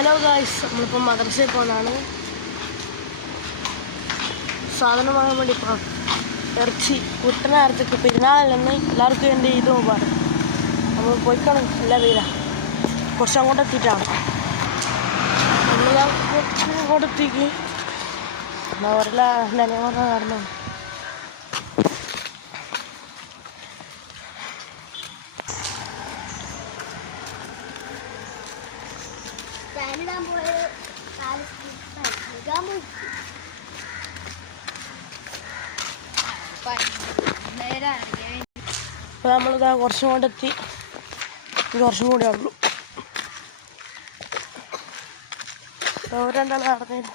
Hello guys, നമ്മളിപ്പോൾ മദ്രസയിൽ പോകുന്നതാണ്. സാധനം വാങ്ങാൻ വേണ്ടി പോകാം. ഇറച്ചി കുട്ടന ഇറച്ചിക്ക് പെരുന്നാളിലെന്ന് എല്ലാവർക്കും എൻ്റെ ഇത് പറയും. നമ്മൾ പോയിക്കണം. എല്ലാ വെയില കുറച്ച് അങ്ങോട്ട് എത്തിയിട്ടാണ് കുറച്ച് അങ്ങോട്ട് എത്തിക്ക് അവരെല്ല നിലവറ നടന്നു. അപ്പോൾ നമ്മളിതാ കുറച്ചും കൊണ്ടെത്തി. കുറച്ചും കൂടെ ഉള്ളൂ. രണ്ടാൾ നടന്നില്ല.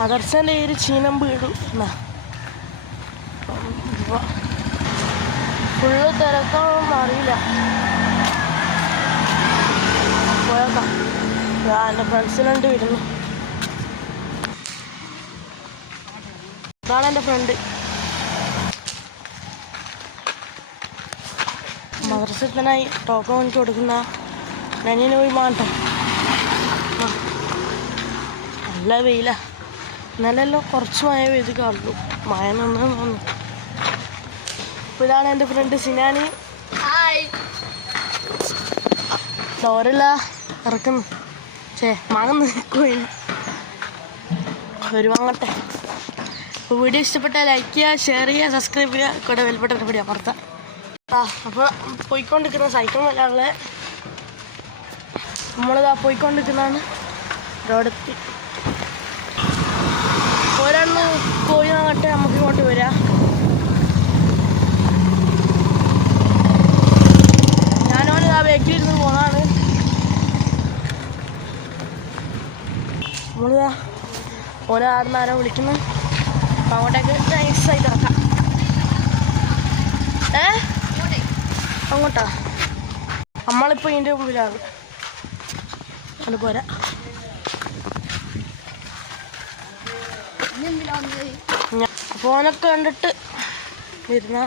മദർസേൻ്റെ ഈ ഒരു ചീനം വീടും എന്നാ ഫുള്ള് തിരക്കൊന്നും അറിയില്ല. പോയേക്കാം. എൻ്റെ ഫ്രണ്ട്സിനുണ്ട് വരുന്നു. ഇതാണ് എൻ്റെ ഫ്രണ്ട്. മദ്രസത്തിനായി ടോക്കൺ എനിക്ക് കൊടുക്കുന്ന നനിന് പോയി മാട്ടോ. നല്ല വെയില. ഇന്നലെല്ലോ കുറച്ച് മഴ പെയ്ത് കാണുള്ളൂ. മഴ നിന്ന് തോന്നുന്നു. അപ്പോൾ ഇതാണ് എൻ്റെ ഫ്രണ്ട് സിനാനി. ഓരല്ല ഇറക്കുന്നു. മണം നിൽക്കുകയും ഒരു വാങ്ങട്ടെ. അപ്പോൾ വീഡിയോ ഇഷ്ടപ്പെട്ടാൽ ലൈക്ക് ചെയ്യുക, ഷെയർ ചെയ്യുക, സബ്സ്ക്രൈബ് ചെയ്യുക, കൂടെ ബെൽബട്ടൺ കൂടി അമർത്താം. അപ്പോൾ പോയിക്കൊണ്ടിരിക്കുന്ന സൈക്കിൾ മേലാണ്. നമ്മളിതാ പോയിക്കൊണ്ടിരിക്കുന്നതാണ്. റോഡെത്തി ഒരാള് പോയി വാങ്ങട്ടെ. നമുക്ക് ഇങ്ങോട്ട് വരാം. ഞാനോന് ആ ബേക്കിലിരുന്ന് പോകുന്നതാണ്. നമ്മളിതാ ഓരോ ആടുന്നാരോ വിളിക്കുന്നു. അപ്പം അങ്ങോട്ടേക്ക് നൈസായിട്ട് ഇറക്കാം. അങ്ങോട്ടാ നമ്മളിപ്പോൾ ഇതിൻ്റെ മുമ്പിലാണ്. അത് പോരാ. ഫോനൊക്കെ കണ്ടിട്ട് വരുന്ന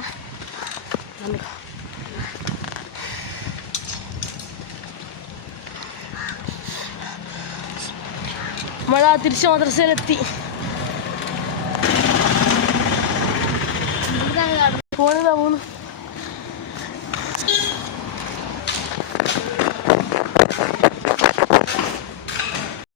നമ്മളാ തിരിച്ച് മദ്രസയിലെത്തി. ഫോണിതാ പോകുന്നു.